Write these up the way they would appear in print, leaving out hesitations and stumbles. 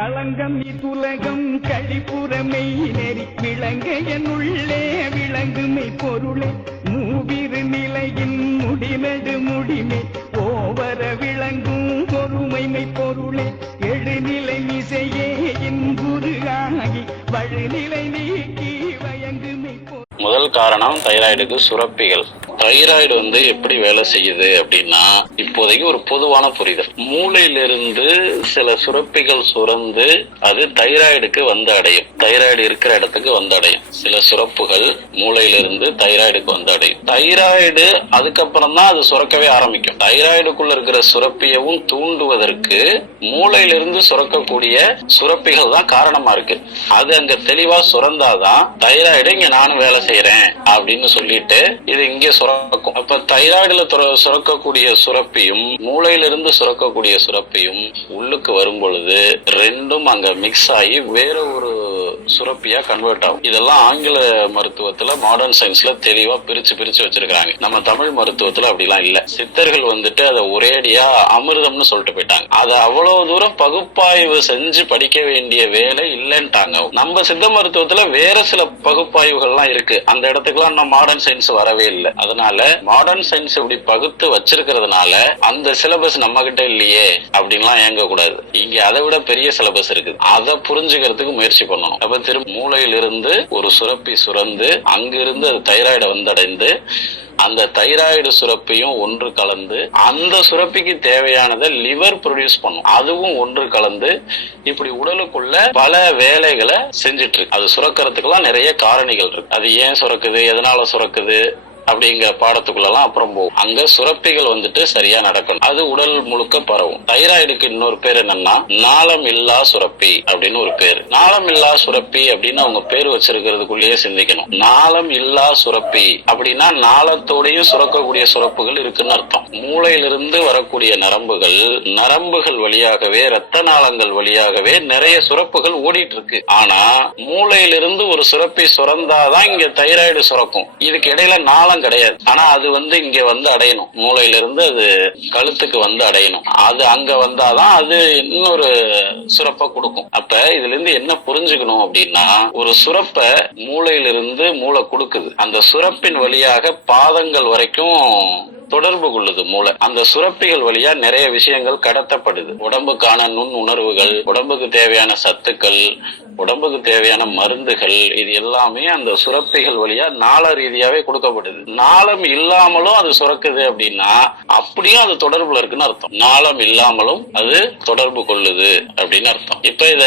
களங்கம் இத்துலகம் கழிப்புறமை நெறி விளங்க என்னுள்ளே விளங்குமை பொருளே மூவிரு நிலையின் முடிநடு முடிமை ஓவர விளங்கும் பொறுமைமை பொருளே எழுநிலை மிசையே இன்புரு ஆகி வழுநிலை நீக்கி வயங்குமை பொருள். முதல் காரணம் தைராய்டுக்கு சுரப்பிகள். தைராய்டு எப்படி வேலை செய்யுது அப்படின்னா, இப்போதைக்கு ஒரு பொதுவான புரிதல், மூளையிலிருந்து சில சுரப்பிகள் சுரந்து அது தைராய்டுக்கு வந்து அடையும். தைராய்டு இருக்கிற இடத்துக்கு வந்து அடையும். சில சுரப்புகள் மூளையிலிருந்து தைராய்டுக்கு வந்து அடையும். தைராய்டு அதுக்கப்புறம் தான் அது சுரக்கவே ஆரம்பிக்கும். தைராய்டுக்குள்ள இருக்கிற சுரப்பியவும் தூண்டுவதற்கு மூளையிலிருந்து சுரக்கக்கூடிய சுரப்பிகள் தான் காரணமா இருக்கு. அது அங்க தெளிவா சுரந்தாதான் தைராய்டு இங்க நானும் வேலை செய்யறேன் அப்படின்னு சொல்லிட்டு இது இங்க சுரக்கும். அப்ப தைராய்டுல சுரக்கக்கூடிய சுரப்பியும் மூளையிலிருந்து சுரக்கக்கூடிய சுரப்பியும் உள்ளுக்கு வரும் பொழுது ரெண்டும் அங்க மிக்ஸ் ஆகி வேற ஒரு சுரப்பியா கன்வெர்ட் ஆகும். இதெல்லாம் ஆங்கில மருத்துவத்துல மாடர்ன் சயின்ஸ்ல தெளிவா பிரிச்சு வச்சிருக்காங்க. நம்ம தமிழ் மருத்துவத்துல அப்படிலாம் இல்ல. சித்தர்கள் அதை ஒரேடியா அமிர்தம்னு சொல்லிட்டு போயிட்டாங்க. அதை அவ்வளவு தூரம் பகுப்பாய்வு செஞ்சு படிக்க வேண்டிய வேலை இல்லைன்ட்டாங்க. நம்ம சித்த மருத்துவத்துல வேற சில பகுப்பாய்வுகள்லாம் இருக்கு. அந்த இடத்துக்குலாம் நம்ம மாடர்ன் சயின்ஸ் வரவே இல்லை. அதனால மாடர்ன் சயின்ஸ் இப்படி பகுத்து வச்சிருக்கிறதுனால அந்த சிலபஸ் நம்ம கிட்ட இல்லையே அப்படின்லாம் ஏங்க கூடாது. இங்க அதை விட பெரிய சிலபஸ் இருக்குது. அதை புரிஞ்சுக்கிறதுக்கு முயற்சி பண்ணணும். அப்ப திரும்ப மூளையிலிருந்து ஒரு சுரப்பி சுரந்து அங்கிருந்து அது தைராய்டை வந்தடைந்து அந்த தைராய்டு சுரப்பியும் ஒன்று கலந்து அந்த சுரப்பிக்கு தேவையானதை லிவர் ப்ரொடியூஸ் பண்ணும். அதுவும் ஒன்று கலந்து இப்படி உடலுக்குள்ள பல வேலைகளை செஞ்சிட்டு இருக்கு. அது சுரக்கிறதுக்கெல்லாம் நிறைய காரணிகள் இருக்கு. அது ஏன் சுரக்குது, எதனால சுரக்குது அப்படிங்கிற பாடத்துக்குள்ளலாம் அப்புறம் போகும். அங்க சுரப்பிகள் சரியா நடக்கணும். அது உடல் முழுக்க பரவும். தைராய்டுக்கு இன்னொரு பேர் என்னன்னா நாளம் இல்லா சுரப்பி அப்படின்னு ஒரு பேரு. நாளம் இல்லா சுரப்பி அப்படின்னு அவங்க பேர் வச்சிருக்கிறதுக்குள்ளேயே சிந்திக்கணும். நாளம் இல்லா சுரப்பி அப்படின்னா நாளத்தோடையும் சுரக்கக்கூடிய சுரப்புகள் இருக்குன்னு அர்த்தம். மூளையிலிருந்து வரக்கூடிய நரம்புகள் வழியாகவே ரத்த நாளங்கள் வழியாகவே நிறைய சுரப்புகள் ஓடிட்டு இருக்கு. ஆனா மூளையிலிருந்து ஒரு சுரப்பி சுரந்தாதான் இங்க தைராய்டு சுரக்கும். இதுக்கு இடையில நாளம் கிடையாது. ஆனா அது இங்க அடையணும். மூளையிலிருந்து அது கழுத்துக்கு அடையணும். அது அங்க வந்தாதான் அது இன்னொரு சுரப்பை கொடுக்கும். அப்ப இதுல இருந்து என்ன புரிஞ்சுக்கணும் அப்படின்னா, ஒரு சுரப்பை மூளையிலிருந்து மூளை கொடுக்குது. அந்த சுரப்பின் வழியாக பாதங்கள் வரைக்கும் தொடர்பு கொள்ளுது மூளை. அந்த சுரப்பிகள் வழியா நிறைய விஷயங்கள் கடத்தப்படுது. உடம்புக்கான நுண் உணர்வுகள், உடம்புக்கு தேவையான சத்துக்கள், உடம்புக்கு தேவையான மருந்துகள், இது எல்லாமே அந்த சுரப்பிகள் வழியா நாள ரீதியாவே கொடுக்கப்படுது. நாளம் இல்லாமலும் அது சுரக்குது அப்படின்னா அப்படியும் அது தொடர்புல இருக்குன்னு அர்த்தம். நாளம் இல்லாமலும் அது தொடர்பு கொள்ளுது அப்படின்னு அர்த்தம். இப்ப இத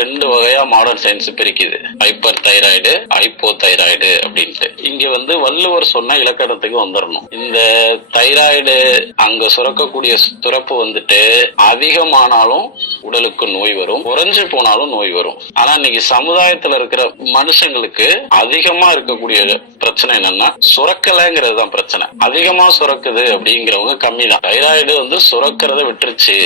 ரெண்டு வகையா மாடர்ன் சயின்ஸ் பிரிக்குது. ஹைப்பர் தைராய்டு, ஹைப்போ தைராய்டு அப்படின்ட்டு. இங்க வள்ளுவர் சொன்ன இலக்கணத்துக்கு வந்துடணும். இந்த தைராய்டு அங்க சுரக்கக்கூடிய சுரப்பு அதிகமானாலும் உடலுக்கு நோய் வரும், குறைஞ்சு போனாலும் நோய் வரும். ஆனா இன்னைக்கு சமுதாயத்துல இருக்கிற மனுஷங்களுக்கு அதிகமா இருக்கக்கூடிய பிரச்சனை என்னன்னா சுரக்கலைங்கிறது தான் பிரச்சனை. அதிகமா சுரக்குது அப்படிங்கிறவங்க கம்மி தான். தைராய்டு சுரக்கிறத விட்டுருச்சு,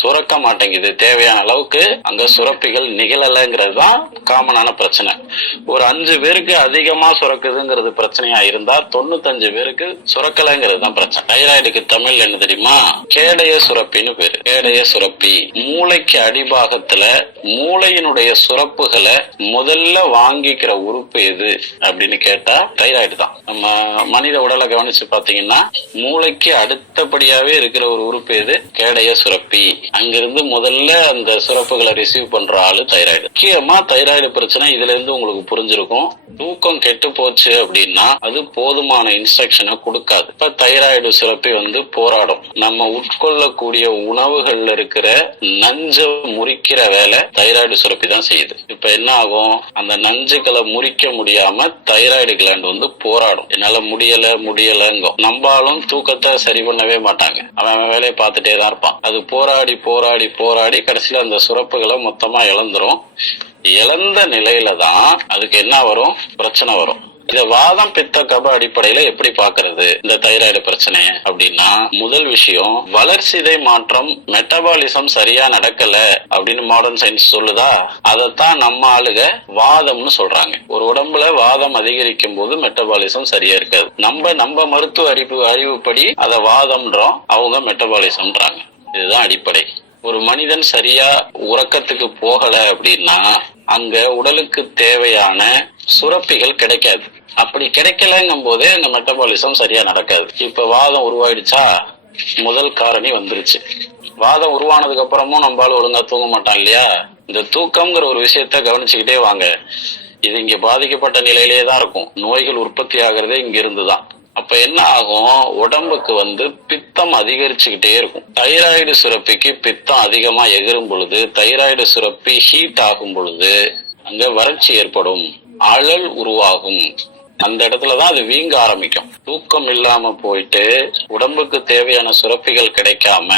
சுரக்க மாட்டேங்குது, தேவையான அளவுக்கு அங்க சுரப்பிகள் நிகழலைங்கிறது தான் காமனான பிரச்சனை. ஒரு 5 பேருக்கு அதிகமா சுரக்குதுங்கிறது பிரச்சனையா இருந்தா 95 பேருக்கு சுரக்கலைங்கிறது தான் பிரச்சனை. தைராய்டுக்கு தமிழ் என்ன தெரியுமா? கேடய சுரப்பின்னு பேரு. கேடய சுரப்பி. மூளைக்கு அடிபாகத்துல மூளையினுடைய சுரப்புகளை முதல்ல வாங்கிக்கிற உறுப்பு எது அப்படின்னு கேட்டா தைராய்டு தான். நம்ம மனித உடலை கவனிச்சு பாத்தீங்கன்னா மூளைக்கு அடுத்தபடியாவே இருக்கிற ஒரு உறுப்பு எது? கேடய சுரப்பி. அங்கிருந்து முதல்ல அந்த சுரப்புகளை ரிசீவ் பண்ற ஆளு தைராய்டு. முக்கியமா தைராய்டு பிரச்சனை இதுல இருந்து உங்களுக்கு புரிஞ்சிருக்கும். தூக்கம் கெட்டு போச்சு அப்படின்னா அது போதுமான இன்ஸ்ட்ரக்ஷனை கொடுக்காது. இப்ப தைராய்டு சுரப்பி போராடும். நம்ம உட்கொள்ளக்கூடிய உணவுகள்ல இருக்கிற நஞ்ச முறிக்கிற வேலை தைராய்டு சுரப்பி தான் செய்யுது. இப்ப என்ன ஆகும்? அந்த நஞ்சுகளை முறிக்க முடியாம தைராய்டு கிளாண்ட் போராடும். என்னால முடியலங்க. நம்பாலும் தூக்கத்தை சரி பண்ணவே மாட்டாங்க. அவன் வேலையை பார்த்துட்டே தான் இருப்பான். அது போராடி கடைசியில அந்த சுரப்புகளை மொத்தமா இழந்துரும். இழந்த நிலையில தான் அதுக்கு என்ன வரும்? பிரச்சனை வரும். இத வாதம் பித்த கப அடிப்படையில எப்படி பாக்குறது இந்த தைராய்டு பிரச்சனைய அப்படின்னா, முதல் விஷயம் வளர்சிதை மாற்றம், மெட்டபாலிசம் சரியா நடக்கல அப்படின்னு மாடர்ன் சயின்ஸ் சொல்லுதா? அதத்தான் நம்ம ஆளுக வாதம்னு சொல்றாங்க. ஒரு உடம்புல வாதம் அதிகரிக்கும் போது மெட்டபாலிசம் சரியா இருக்காது. நம்ம மருத்துவ அறிவுப்படி அத வாதம்ன்றோம், அவங்க மெட்டபாலிசம்ன்றாங்க. இதுதான் அடிப்படை. ஒரு மனிதன் சரியா உறக்கத்துக்கு போகல அப்படின்னா அங்க உடலுக்கு தேவையான சுரப்பிகள் கிடைக்காது. அப்படி கிடைக்கலங்கும் போதே அந்த மெட்டபாலிசம் சரியா நடக்காது. இப்ப வாதம் உருவாயிடுச்சா, முதல் காரணி வந்துருச்சு. வாதம் உருவானதுக்கு அப்புறமும் நம்மளால ஒழுங்கா தூங்க மாட்டான் இல்லையா? இந்த தூக்கம்ங்கிற ஒரு விஷயத்த கவனிச்சுக்கிட்டே வாங்க. இது இங்க பாதிக்கப்பட்ட நிலையிலேயே தான் இருக்கும். நோய்கள் உற்பத்தி ஆகிறதே இங்க இருந்துதான். அப்ப என்ன ஆகும், உடம்புக்கு பித்தம் அதிகரிச்சுக்கிட்டே இருக்கும். தைராய்டு சுரப்பிக்கு பித்தம் அதிகமா எகிரும் பொழுது, தைராய்டு சுரப்பி ஹீட் ஆகும் பொழுது அங்க வறட்சி ஏற்படும், அழல் உருவாகும். அந்த இடத்துலதான் அது வீங்க ஆரம்பிக்கும். தூக்கம் இல்லாம போயிட்டு உடம்புக்கு தேவையான சுரப்பிகள் கிடைக்காம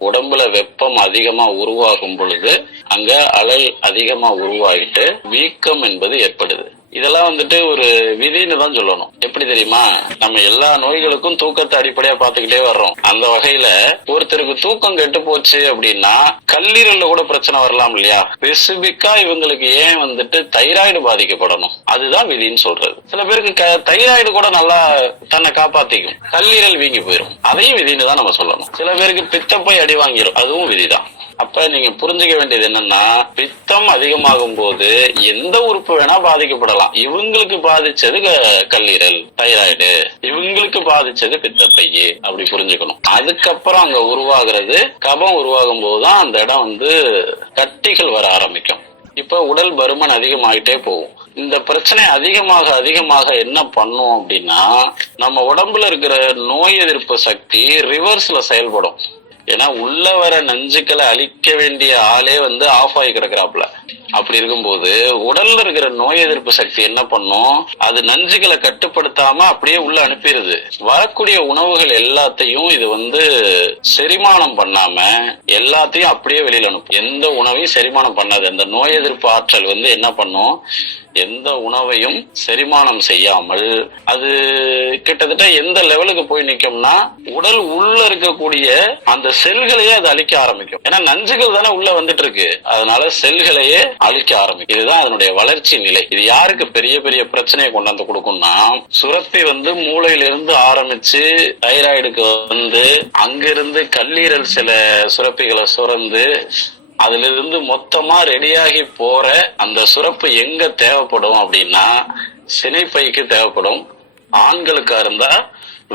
உடம்புல வெப்பம் அதிகமா உருவாகும் பொழுது அங்க அழல் அதிகமா உருவாகிட்டு வீக்கம் என்பது ஏற்படுது. இதெல்லாம் ஒரு விதின்னு தான் சொல்லணும். எப்படி தெரியுமா, நம்ம எல்லா நோய்களுக்கும் தூக்கத்தை அடிப்படையா பார்த்துக்கிட்டே வர்றோம். அந்த வகையில ஒருத்தருக்கு தூக்கம் கெட்டு போச்சு அப்படின்னா கல்லீரல்ல கூட பிரச்சனை வரலாம் இல்லையா? ஸ்பெசிபிக்கா இவங்களுக்கு ஏன் தைராய்டு பாதிக்கப்படணும், அதுதான் விதின்னு சொல்றது. சில பேருக்கு தைராய்டு கூட நல்லா தன்னை காப்பாத்திக்கும், கல்லீரல் வீங்கி போயிடும், அதையும் விதின்னு தான் நம்ம சொல்லணும். சில பேருக்கு பித்தப்பை அடி வாங்கிடும், அதுவும் விதிதான். அப்ப நீங்க புரிஞ்சுக்க வேண்டியது என்னன்னா, பித்தம் அதிகமாகும் போது எந்த உறுப்பு வேணா பாதிக்கப்படலாம். இவங்களுக்கு பாதிச்சது கல்லீரல், தைராய்டு, இவங்களுக்கு பாதிச்சது பித்தப்பையே, அப்படி புரிஞ்சுக்கணும். அதுக்கப்புறம் அங்க உருவாகிறது கபம். உருவாகும் போதுதான் அந்த இடம் கட்டிகள் வர ஆரம்பிக்கும். இப்ப உடல் பருமன் அதிகமாயிட்டே போகும். இந்த பிரச்சனை அதிகமாக அதிகமாக என்ன பண்ணும் அப்படின்னா, நம்ம உடம்புல இருக்கிற நோய் எதிர்ப்பு சக்தி ரிவர்ஸ்ல செயல்படும். ஏன்னா உள்ள வர நஞ்சுக்களை அழிக்க வேண்டிய ஆளே ஆஃப் ஆகி கிடக்குறாப்புல. அப்படி இருக்கும்போது உடல்ல இருக்கிற நோய் எதிர்ப்பு சக்தி என்ன பண்ணும், அது நஞ்சுகளை கட்டுப்படுத்தாம அப்படியே உள்ள அனுப்பிடுது. வரக்கூடிய உணவுகள் எல்லாத்தையும் இது செரிமானம் பண்ணாம எல்லாத்தையும் அப்படியே வெளியில அனுப்பும். எந்த உணவையும் செரிமானம் பண்ணாது. அந்த நோய் எதிர்ப்பு ஆற்றல் என்ன பண்ணும், எந்த உணவையும் செரிமானம் செய்யாமல் அது கிட்டத்தட்ட எந்த லெவலுக்கு போய் நிக்கும்னா, உடல் உள்ள இருக்கக்கூடிய அந்த செல்களையே அது அழிக்க ஆரம்பிக்கும். ஏன்னா நஞ்சுகள் தானே உள்ள வந்துட்டு இருக்கு, அதனால செல்களையே அழிக்க ஆரம்பிக்கும். இதுதான் அதனுடைய வளர்ச்சி நிலை. இது யாருக்கு பெரிய பெரிய பிரச்சனையை கொண்டாந்து கொடுக்கும்னா, சுரப்பி மூளையிலிருந்து ஆரம்பிச்சு தைராய்டுக்கு அங்கிருந்து கல்லீரல் சில சுரப்பிகளை சுரந்து அதுல இருந்து மொத்தமா ரெடியாகி போற அந்த சுரப்பு எங்க தேவைப்படும் அப்படின்னா, சினைப்பைக்கு தேவைப்படும். ஆண்களுக்கா இருந்தா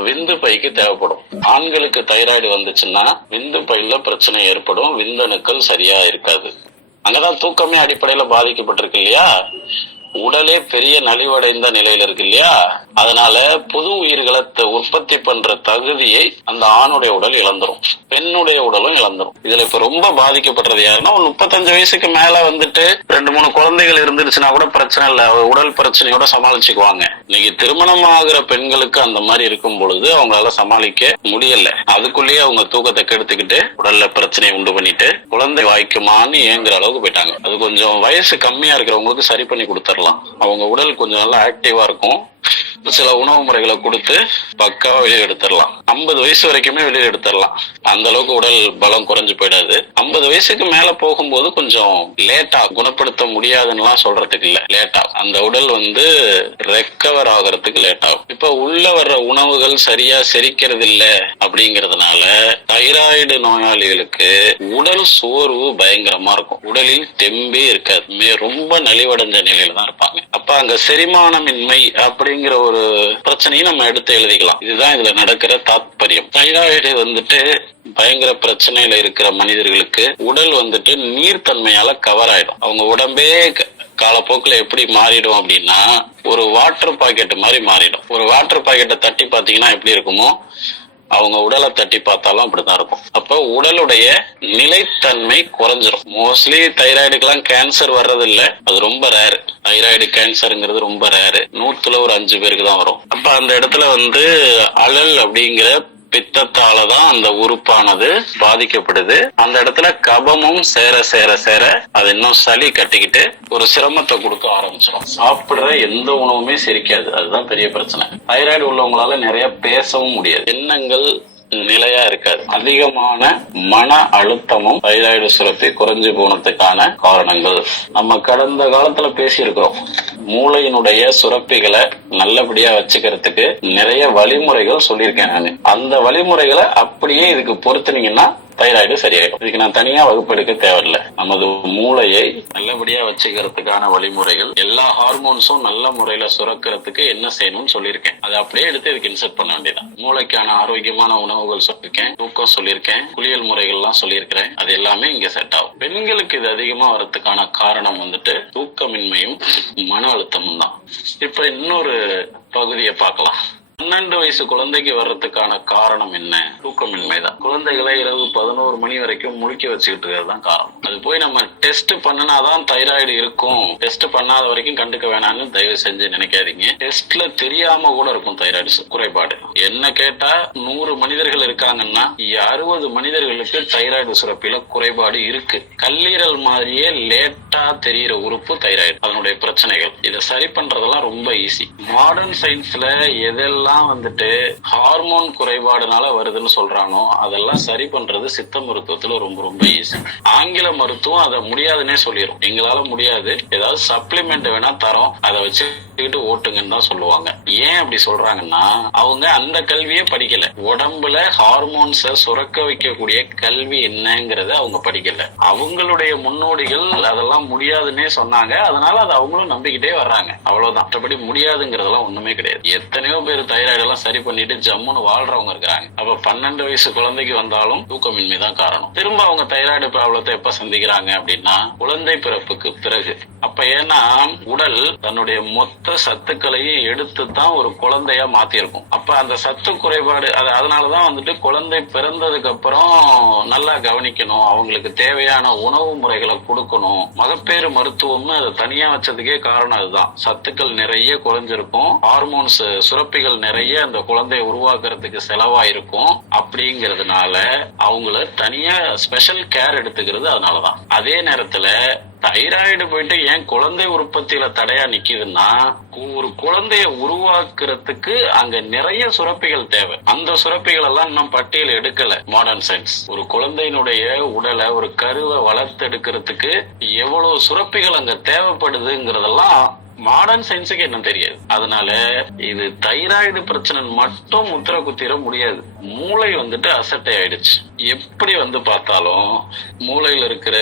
விந்து பைக்கு தேவைப்படும். ஆண்களுக்கு தைராய்டு வந்துச்சுன்னா விந்து பையில பிரச்சனை ஏற்படும், விந்தணுக்கள் சரியா இருக்காது. அங்கதான் தூக்கமே அடிப்படையில பாதிக்கப்பட்டிருக்கு இல்லையா? உடலே பெரிய நலிவடைந்த நிலையில இருக்கு இல்லையா? அதனால புது உயிர்களை உற்பத்தி பண்ற தகுதியை அந்த ஆணுடைய உடல் இழந்துரும், பெண்ணுடைய உடலும் இழந்துரும். இதுல இப்ப ரொம்ப பாதிக்கப்படுறது யாருன்னா, 35 வயசுக்கு மேல 2-3 குழந்தைகள் இருந்துருச்சுன்னா கூட பிரச்சனை இல்ல, உடல் பிரச்சனையோட சமாளிச்சுக்குவாங்க. இன்னைக்கு திருமணம் ஆகிற பெண்களுக்கு அந்த மாதிரி இருக்கும் பொழுது அவங்களால சமாளிக்க முடியல. அதுக்குள்ளேயே அவங்க தூக்கத்தை கெடுத்துக்கிட்டு உடல்ல பிரச்சனையை உண்டு பண்ணிட்டு குழந்தை வாய்க்குமான்னு ஏங்குற அளவுக்கு போயிட்டாங்க. அது கொஞ்சம் வயசு கம்மியா இருக்கிறவங்களுக்கு சரி பண்ணி கொடுத்துடலாம். அவங்க உடல் கொஞ்சம் நல்லா ஆக்டிவா இருக்கும். சில உணவு முறைகளை கொடுத்து பக்காவா வெளியே எடுத்துடலாம். 50 வயசு வரைக்குமே வெளியே எடுத்துடலாம். அந்த அளவுக்கு உடல் பலம் குறைஞ்சு போயிடாது. 50 வயசுக்கு மேல போகும்போது கொஞ்சம் லேட்டா, குணப்படுத்த முடியாதுன்னு சொல்றதுக்கு இல்ல, லேட்டா அந்த உடல் ரெக்கவர் ஆகிறதுக்கு லேட் ஆகும். இப்ப உள்ள வர்ற உணவுகள் சரியா செரிக்கிறது இல்ல அப்படிங்கறதுனால தைராய்டு நோயாளிகளுக்கு உடல் சோர்வு பயங்கரமா இருக்கும். உடலில் தெம்பே இருக்காது, ரொம்ப நலிவடைஞ்ச நிலையில தான் இருப்பாங்க. அப்ப அங்க செரிமானமின்மை அப்படிங்கிற ஒரு பிரச்சனையை நம்ம எடுத்து எழுதிக்கலாம். இதுதான் இதுல நடக்கிற தாத்பரியம். தைராய்டு பயங்கர பிரச்சனையில இருக்கிற மனிதர்களுக்கு உடல் நீர்த்தன்மையால கவர் ஆயிடும். அவங்க உடம்பே காலப்போக்கில் எப்படி மாறிடும் அப்படின்னா, ஒரு வாட்டர் பாக்கெட் மாதிரி மாறிடும். ஒரு வாட்டர் பாக்கெட்டை தட்டி பாத்தீங்கன்னா எப்படி இருக்குமோ, அவங்க உடலை தட்டி பார்த்தாலும் அப்படிதான் இருக்கும். அப்ப உடலுடைய நிலைத்தன்மை குறைஞ்சிரும். மோஸ்ட்லி தைராய்டுக்கெல்லாம் கேன்சர் வர்றது இல்ல, அது ரொம்ப ரேர். தைராய்டு கேன்சருங்கிறது ரொம்ப ரேரு, 100ல ஒரு 5 பேருக்கு தான் வரும். அப்ப அந்த இடத்துல அழல் அப்படிங்கிற பித்தத்தாலதான் அந்த உறுப்பானது பாதிக்கப்படுது. அந்த இடத்துல கபமும் சேர சேர சேர அது இன்னும் சளி கட்டிக்கிட்டு ஒரு சிரமத்தை கொடுக்க ஆரம்பிச்சிடும். சாப்பிடுற எந்த உணவுமே செரிக்காது, அதுதான் பெரிய பிரச்சனை. தைராய்டு உள்ளவங்களால நிறைய பேசவும் முடியாது, எண்ணங்கள் நிலையா இருக்காது. அதிகமான மன அழுத்தமும் தைராய்டு சுரப்பி குறைஞ்சு போனதுக்கான காரணங்கள் நம்ம கடந்த காலத்துல பேசியிருக்கிறோம். மூளையினுடைய சுரப்பிகளை நல்லபடியா வச்சுக்கிறதுக்கு நிறைய வழிமுறைகள் சொல்லியிருக்கேன் நான். அந்த வழிமுறைகளை அப்படியே இதுக்கு பொருத்துனீங்கன்னா தைராய்டு சரியாயிடும். இதுக்கு நான் தனியா வகுப்பு எடுக்க தேவையில்லை. நமது மூளையை நல்லபடியா வச்சுக்கிறதுக்கான வழிமுறைகள், எல்லா ஹார்மோன்ஸும் நல்ல முறையில சுரக்கிறதுக்கு என்ன செய்யணும்னு சொல்லியிருக்கேன். அதை அப்படியே எடுத்து இதுக்கு இன்செர்ட் பண்ண வேண்டியதான். மூளைக்கான ஆரோக்கியமான உணவுகள் சொல்லியிருக்கேன், தூக்கம் சொல்லியிருக்கேன், குளியல் முறைகள் எல்லாம் சொல்லியிருக்கிறேன். அது எல்லாமே இங்க செட் ஆகும். பெண்களுக்கு இது அதிகமா வரதுக்கான காரணம் வந்துட்டு தூக்கமின்மையும் மன அழுத்தமும் தான். இப்ப இன்னொரு பகுதியை பார்க்கலாம். 12 வயசு குழந்தைக்கு வர்றதுக்கான காரணம் என்ன? தூக்கமின்மை தான். குழந்தைகளை இரவு 11 மணி வரைக்கும் முழிக்க வச்சுக்கிட்டு இருக்கிறது தான் காரணம். அது போய் நம்ம டெஸ்ட் பண்ணினாதான் தைராய்டு இருக்கும், டெஸ்ட் பண்ணாத வரைக்கும் கண்டுக்க வேணாம்னு தயவு செஞ்சு நினைக்காதீங்க. டெஸ்ட்ல தெரியாம கூட இருக்கும் தைராய்டு குறைபாடு. என்ன கேட்டா 100 மனிதர்கள் இருக்காங்கன்னா 60 மனிதர்களுக்கு தைராய்டு சுரப்பில குறைபாடு இருக்கு. கல்லீரல் மாதிரியே லேட்டா தெரியிற உறுப்பு தைராய்டு. அதனுடைய பிரச்சனைகள் இதை சரி பண்றதெல்லாம் ரொம்ப ஈஸி. மாடர்ன் சயின்ஸ்ல எதெல்லாம் வந்துட்டு ஹார்மோன் குறைபாடுனால வருதுன்னு சொல்றானோ அதெல்லாம் சரி பண்றது சித்த மருத்துவத்துல ரொம்ப ரொம்ப ஈஸி. ஆங்கில மருத்துவம் அதை முடியாதுன்னே சொல்லிடும். எங்களால முடியாது, ஏதாவது சப்ளிமெண்ட் வேணா தரோம், அதை வச்சுக்கிட்டு ஓட்டுங்கன்னு தான் சொல்லுவாங்க. ஏன் அப்படி சொல்றாங்கன்னா அவங்க அந்த கல்வியே படிக்கல. உடம்புல ஹார்மோன்ஸ சுரக்க வைக்கக்கூடிய கல்வி என்னங்கறத அவங்க படிக்கல. அவங்களுடைய முன்னோடிகள் அதெல்லாம் முடியாதுன்னே சொன்னாங்க, அதனால அதை அவங்களும் நம்பிக்கிட்டே வர்றாங்க. அவ்வளவுதான். மற்றபடி முடியாதுங்கிறதெல்லாம் ஒண்ணுமே கிடையாது. எத்தனையோ பேர் தைராய்டு எல்லாம் சரி பண்ணிட்டு ஜம்முன்னு வாழ்றவங்க இருக்காங்க. அப்ப 12 வயசு குழந்தைக்கு வந்தாலும் தூக்கமின்மை தான் காரணம். திரும்ப அவங்க தைராய்டு ப்ராப்ளத்தை எப்ப சந்திக்கிறாங்க அப்படின்னா குழந்தை பிறப்புக்கு பிறகு. அப்ப ஏன்னா உடல் தன்னுடைய மொத்த சத்துக்களையும் எடுத்து தான் ஒரு குழந்தையா மாத்திருக்கும். அப்ப அந்த சத்து குறைபாடு அதனாலதான் வந்துட்டு குழந்தை பிறந்ததுக்கு அப்புறம் நல்லா கவனிக்கணும், அவங்களுக்கு தேவையான உணவு முறைகளை கொடுக்கணும். மகப்பேறு மருத்துவம்னு அதை தனியா வச்சதுக்கே காரணம் அதுதான். சத்துக்கள் நிறைய குறைஞ்சிருக்கும், ஹார்மோன்ஸ் சுரப்பிகள் நிறைய அந்த குழந்தையை உருவாக்குறதுக்கு செலவாயிருக்கும். அப்படிங்கறதுனால அவங்கள தனியா ஸ்பெஷல் கேர் எடுத்துக்கிறது அதனாலதான். அதே நேரத்துல தைராய்டு போயிட்டு ஏன் குழந்தை உற்பத்தியில தடையா நிக்குதுன்னா ஒரு குழந்தைய உருவாக்குறதுக்கு அங்க நிறைய சுரப்பிகள் தேவை. அந்த சுரப்பிகள் எல்லாம் இன்னும் பட்டியல் எடுக்கல மாடர்ன் சயின்ஸ். ஒரு குழந்தையினுடைய உடலை, ஒரு கருவை வளர்த்தெடுக்கிறதுக்கு எவ்வளவு சுரப்பிகள் அங்க தேவைப்படுதுங்கிறதெல்லாம் மாடர்ன் சயின்ஸுக்கு என்ன தெரியாது. அதனால இது தைராய்டு பிரச்சனை மட்டும் முத்திர குத்திர முடியாது. மூளை வந்துட்டு அசட்டை ஆயிடுச்சு. எப்படி பார்த்தாலும் மூளையில இருக்கிற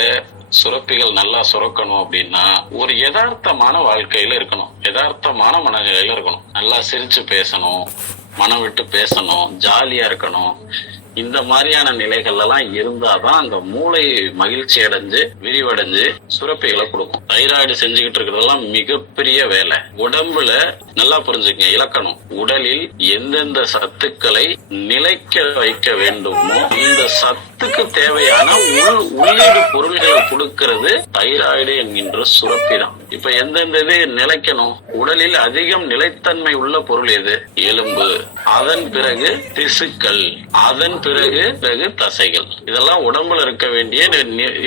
சுரப்பிகள் நல்லா சுரக்கணும் அப்படின்னா ஒரு யதார்த்தமான வாழ்க்கையில இருக்கணும், யதார்த்தமான மனநிலையில இருக்கணும். நல்லா சிரிச்சு பேசணும், மனம் விட்டு பேசணும், ஜாலியா இருக்கணும். இந்த மாதிரியான நிலைகள் எல்லாம் இருந்தாதான் அந்த மூளை மகிழ்ச்சி அடைஞ்சு விரிவடைஞ்சு சுரப்பிகளை கொடுக்கும். தைராய்டு செஞ்சுக்கிட்டு இருக்கிறதெல்லாம் மிகப்பெரிய வேலை. உடம்புல நல்லா புரிஞ்சுக்கங்க இலக்கணம். உடலில் எந்தெந்த சத்துக்களை நிலைக்க வைக்க வேண்டுமோ இந்த சத்துக்கு தேவையான உள்ளீடு பொருள்களை கொடுக்கிறது தைராய்டு என்கின்ற சுரப்பி தான். இப்ப எந்தெந்த இது நிலைக்கணும், உடலில் அதிகம் நிலைத்தன்மை உள்ள பொருள் எது? எலும்பு, அதன் பிறகு திசுக்கள், அதன் பிறகு தசைகள். இதெல்லாம் உடம்புல இருக்க வேண்டிய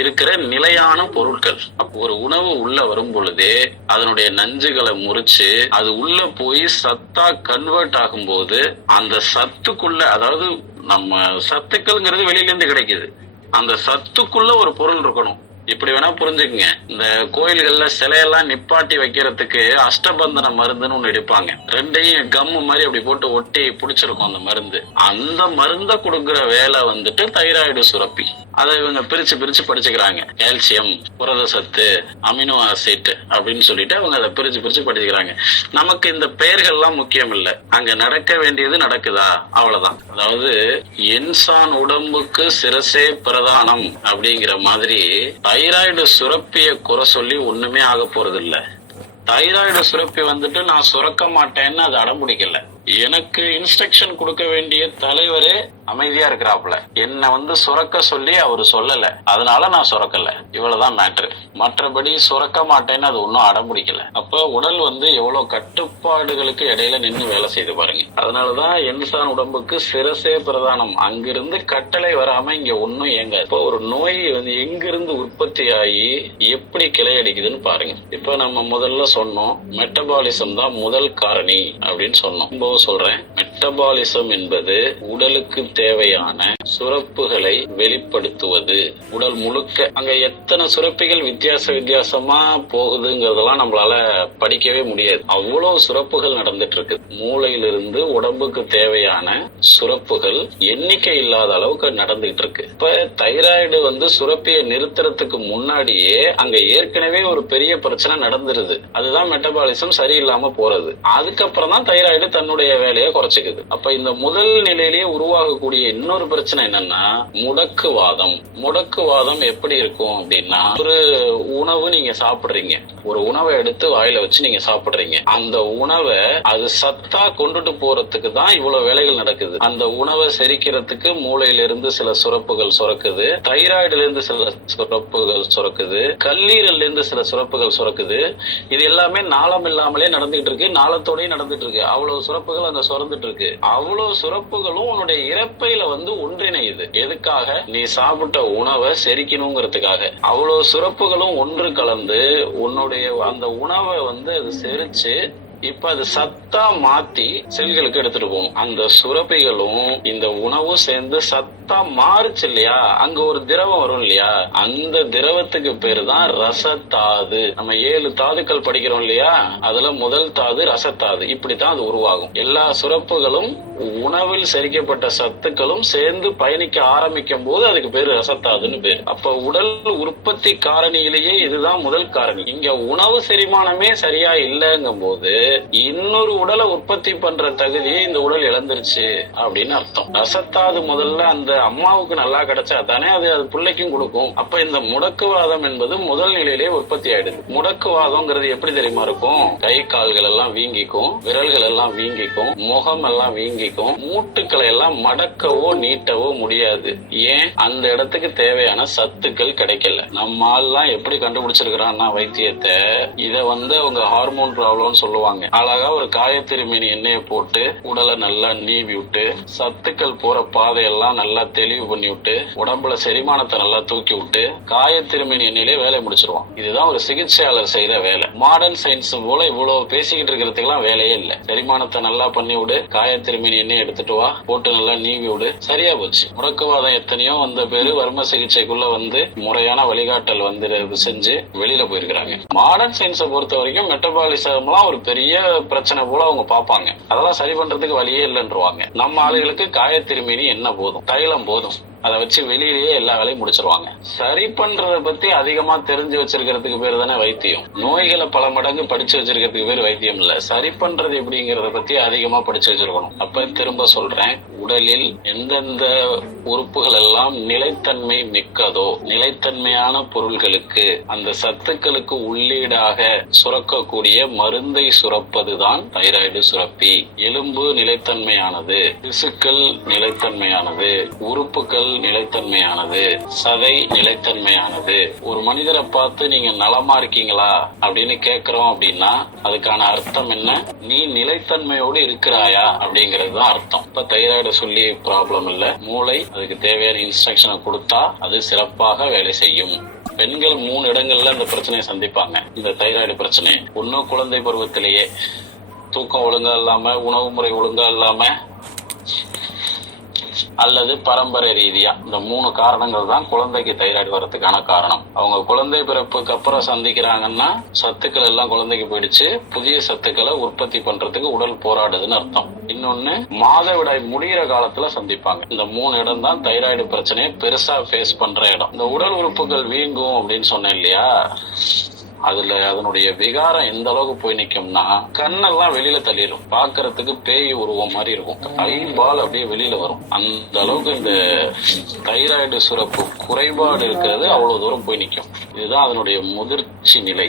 இருக்கிற நிலையான பொருட்கள். ஒரு உணவு உள்ள வரும் பொழுதே அதனுடைய நஞ்சுகளை முறிச்சு அது உள்ள போய் சத்தா கன்வெர்ட் ஆகும் போது அந்த சத்துக்குள்ள, அதாவது நம்ம சத்துக்கள்ங்கிறது வெளியில இருந்து கிடைக்குது, அந்த சத்துக்குள்ள ஒரு பொருள் இருக்கணும். இப்படி வேணா புரிஞ்சுக்குங்க. இந்த கோயில்கள்ல சிலையெல்லாம் நிப்பாட்டி வைக்கிறதுக்கு அஷ்டபந்தன மருந்துன்னு ஒண்ணு எடுப்பாங்க. ரெண்டையும் கம்மு மாதிரி அப்படி போட்டு ஒட்டி புடிச்சிருக்கும் அந்த மருந்து. அந்த மருந்தை கொடுக்குற வேலை தைராய்டு சுரப்பி. அதை இவங்க பிரிச்சு பிரிச்சு படிச்சுக்கிறாங்க. கால்சியம், புரத சத்து, அமினோ ஆசிட் அப்படின்னு சொல்லிட்டு அவங்க அதை பிரிச்சு பிரிச்சு படிச்சுக்கிறாங்க. நமக்கு இந்த பெயர்கள்லாம் முக்கியம் இல்லை, அங்க நடக்க வேண்டியது நடக்குதா அவ்வளவுதான். அதாவது இன்சான் உடம்புக்கு சிரசே பிரதானம் அப்படிங்கிற மாதிரி தைராய்டு சுரப்பிய குறை சொல்லி ஒண்ணுமே ஆக போறது இல்ல. தைராய்டு சுரப்பி நான் சுரக்க மாட்டேன்னு அது அடம்பிடிக்கல. எனக்கு இன்ஸ்ட்ரக்ஷன் கொடுக்க வேண்டிய தலைவரே அமைதியா இருக்கிறாப்புல. என்ன சுரக்க சொல்லி அவரு சொல்லல, அதனால நான் சுரக்கல. இவ்வளவுதான் மேட்ரு. மற்றபடி சுரக்க மாட்டேன்னு அது ஒன்னும் அடம்பிடிக்கல. அப்ப உடல் எவ்வளவு கட்டுப்பாடுகளுக்கு இடையில நின்று வேலை செய்து பாருங்க. அதனாலதான் இன்சான் உடம்புக்கு சிரசே பிரதானம். அங்கிருந்து கட்டளை வராம இங்க ஒன்னும் இயங்க. இப்போ ஒரு நோய் எங்கிருந்து உற்பத்தி ஆகி எப்படி கிளை அடிக்குதுன்னு பாருங்க. இப்ப நம்ம முதல்ல சொன்னோம் மெட்டபாலிசம் தான் முதல் காரணி அப்படின்னு சொன்னோம். திரும்பவும் சொல்றேன், மெட்டபாலிசம் என்பது உடலுக்கு தேவையான சுரப்புகளை வெளிப்படுத்துவது. உடல் முழுக்க அங்க எத்தனை சுரப்பிகள் வித்தியாசமா போகுதுங்கிறதெல்லாம் நம்மளால படிக்கவே முடியாது. அவ்வளவு சுரப்புகள் நடந்துட்டு இருக்கு. மூளையிலிருந்து உடம்புக்கு தேவையான சுரப்புகள் எண்ணிக்கை இல்லாத அளவுக்கு நடந்துகிட்டு இருக்கு. இப்ப தைராய்டு சுரப்பியை நிறுத்துறதுக்கு முன்னாடியே அங்க ஏற்கனவே ஒரு பெரிய பிரச்சனை நடந்துருது. அதுதான் மெட்டபாலிசம் சரியில்லாம போறது. அதுக்கப்புறம் தான் தைராய்டு தன்னுடைய வேலையை குறைச்சிக்குது. அப்ப இந்த முதல் நிலையிலேயே உருவாகக்கூடிய இன்னொரு பிரச்சனை என்னன்னா முடக்குவாதம். முடக்குவாதம் எப்படி இருக்கும் அப்படின்னா, ஒரு உணவு நீங்க சாப்பிடுறீங்க, ஒரு உணவை எடுத்து வாயில வச்சு நீங்க சாப்பிடுறீங்க. அந்த உணவை அது சத்தா கொண்டுட்டு போறதுக்கு தான் இவ்வளவு வேலைகள் நடக்குது. அந்த உணவை செரிக்கிறதுக்கு மூளையிலிருந்து சில சுரப்புகள் சுரக்குது, தைராய்டுல இருந்து சில சுரப்புகள் சுரக்குது, கல்லீரல்ல இருந்து சில சுரப்புகள் சுரக்குது. இது எல்லாமே நாளம் இல்லாமலே நடந்துட்டு இருக்கு, நாளத்தோடய நடந்துட்டு இருக்கு. அவ்வளவு சுரப்புகள் அங்க சுரந்துட்டு இருக்கு. அவ்வளவு சுரப்புகளும் உன்னுடைய இறப்பையில ஒன்றிணையுது. எதுக்காக? நீ சாப்பிட்ட உணவை செரிக்கணுங்கிறதுக்காக. அவ்வளவு சுரப்புகளும் ஒன்று கலந்து உன்னுடைய அந்த உணவை அது செரிச்சு இப்ப அது சத்தா மாத்தி செல்களுக்கு எடுத்துட்டு போகும். அந்த சுரப்பிகளும் இந்த உணவும் சேர்ந்து சத்தா மாறுச்சு இல்லையா, அங்க ஒரு திரவம் வரும் இல்லையா, அந்த திரவத்துக்கு பேரு தான் ரசத்தாது. நம்ம 7 தாதுக்கள் படிக்கிறோம் இல்லையா, அதுல முதல் தாது ரசத்தாது. இப்படித்தான் அது உருவாகும். எல்லா சுரப்புகளும் உணவில் செரிக்கப்பட்ட சத்துக்களும் சேர்ந்து பயணிக்க ஆரம்பிக்கும் போது அதுக்கு பேரு ரசத்தாதுன்னு பேரு. அப்ப உடல் உற்பத்தி காரணியிலேயே இதுதான் முதல் காரணி. இங்க உணவு செரிமானமே சரியா இல்லங்கும் போது இன்னொரு உடலை உற்பத்தி பண்ற தகுதியை இந்த உடல் இழந்துருச்சு அப்படின்னு அர்த்தம். ரசத்தாது முதல்ல அந்த அம்மாவுக்கு நல்லா கிடைச்சா தானே அது பிள்ளைக்கும் கொடுக்கும். அப்ப இந்த முடக்குவாதம் என்பது முதல் நிலையிலேயே உற்பத்தி ஆயிடுது. முடக்குவாதம்ங்கிறது எப்படி தெரியுமா இருக்கும்? கை கால்கள் எல்லாம் வீங்கிக்கும், விரல்கள் எல்லாம் வீங்கிக்கும், முகம் எல்லாம் வீங்கிக்கும், மூட்டுக்களை எல்லாம் மடக்கவோ நீட்டவோ முடியாது. ஏன்? அந்த இடத்துக்கு தேவையான சத்துக்கள் கிடைக்கல. நம்ம ஆள்லாம் எப்படி கண்டுபிடிச்சிருக்கிறான்னா வைத்தியத்தை, இத அவங்க ஹார்மோன் ப்ராப்ளம்னு சொல்லுவாங்க. அழகா ஒரு காயத்திருமீனி எண்ணெயை போட்டு உடலை நல்லா நீவி விட்டு சத்துக்கள் போற பாதையெல்லாம் நல்லா தெளிவு பண்ணி விட்டு உடம்புல செரிமானத்தை நல்லா தூக்கி விட்டு காயத்திருமீனி எண்ணெயிலே வேலையை முடிச்சிருவான். இதுதான் ஒரு சிகிச்சையாளர் செய்யற வேலை. மாடர்ன் சயின்ஸ் போல இவ்வளவு பேசிக்கிட்டு இருக்கிறதுக்கு எல்லாம் வேலையே இல்லை. செரிமானத்தை நல்லா பண்ணி விடு, காயத்திருமீனி எண்ணெய் எடுத்துட்டு வா, போட்டு நல்லா நீவி விடு, சரியா போச்சு. முடக்குவாதம் எத்தனையோ பேரு வர்ம சிகிச்சைக்குள்ள முறையான வழிகாட்டல் செஞ்சு வெளியில போயிருக்கிறாங்க. மாடர்ன் சயின்ஸை பொறுத்த வரைக்கும் மெட்டபாலிசம் ஒரு பெரிய பிரச்சனை போல அவங்க பாப்பாங்க. அதெல்லாம் சரி பண்றதுக்கு வழியே இல்லைன்றுவாங்க. நம்ம ஆளுகளுக்கு காயத்திருமீனி என்ன போதும், தைலம் போதும், அதை வச்சு வெளியிலேயே எல்லா வேலையும் முடிச்சிருவாங்க. சரி பண்றத பத்தி அதிகமா தெரிஞ்சு வச்சிருக்கிறதுக்கு பேர் தானே வைத்தியம். நோய்களை பல மடங்கு படிச்சு வச்சிருக்கிறதுக்கு பேர் வைத்தியம் இல்ல. சரி பண்றது எப்படிங்கறத பத்தி அதிகமா படிச்சு வச்சிருக்கணும். அப்ப திரும்ப சொல்றேன், உடலில் எந்தெந்த உறுப்புகள் எல்லாம் நிலைத்தன்மை மிக்கதோ, நிலைத்தன்மையான பொருள்களுக்கு அந்த சத்துக்களுக்கு உள்ளீடாக சுரக்கக்கூடிய மருந்தை சுரப்பதுதான் தைராய்டு சுரப்பி. எலும்பு நிலைத்தன்மையானது, திசுக்கள் நிலைத்தன்மையானது, உறுப்புகள் நிலைத்தன்மையானது, சதை நிலைத்தன்மையானது. ஒரு மனிதரை பார்த்து நீங்க நலமா இருக்கீங்களா அப்படின்னு கேக்குறோம் அப்படின்னா அதுக்கான அர்த்தம் என்ன? நீ நிலைத்தன்மையோடு இருக்கிறாயா அப்படிங்கிறது தான் அர்த்தம். இப்ப தைராய்டு சொல்லி ப்ராப்ளம் இல்ல, மூளை அதுக்கு தேவையான இன்ஸ்ட்ரக்ஷனை கொடுத்தா அது சிறப்பாக வேலை செய்யும். பெண்கள் 3 இடங்கள்ல இந்த பிரச்சனையை சந்திப்பாங்க. இந்த தைராய்டு பிரச்சனை ஒண்ணு குழந்தை பருவத்திலேயே தூக்கம் ஒழுங்கா இல்லாம, உணவு முறை ஒழுங்கா இல்லாம, அல்லது பரம்பரை ரீதியா. இந்த 3 காரணங்கள் தான் குழந்தைக்கு தைராய்டு வரதுக்கான காரணம். அவங்க குழந்தை பிறப்புக்கு அப்புறம் சந்திக்கிறாங்கன்னா சத்துக்கள் எல்லாம் குழந்தைக்கு போயிடுச்சு, புதிய சத்துக்களை உற்பத்தி பண்றதுக்கு உடல் போராடுதுன்னு அர்த்தம். இன்னொன்னு மாதவிடாய் முடிகிற காலத்துல சந்திப்பாங்க. இந்த 3 இடம் தான் தைராய்டு பிரச்சனையை பெருசா ஃபேஸ் பண்ற இடம். இந்த உடல் உறுப்புகள் வீங்கும் அப்படின்னு சொன்னேன் இல்லையா, அதுல அதனுடைய விகாரம் எந்த அளவுக்கு போய் நிக்கும்னா கண்ணெல்லாம் வெளியில தள்ளிடும், பாக்குறதுக்கு பேய் உருவம் மாதிரி இருக்கும், ஐபால் அப்படியே வெளியில வரும். அந்த அளவுக்கு இந்த தைராய்டு சுரப்பு குறைபாடு இருக்கிறது அவ்வளவு தூரம் போய் நிக்கும். இதுதான் அதனுடைய முதிர்ச்சி நிலை.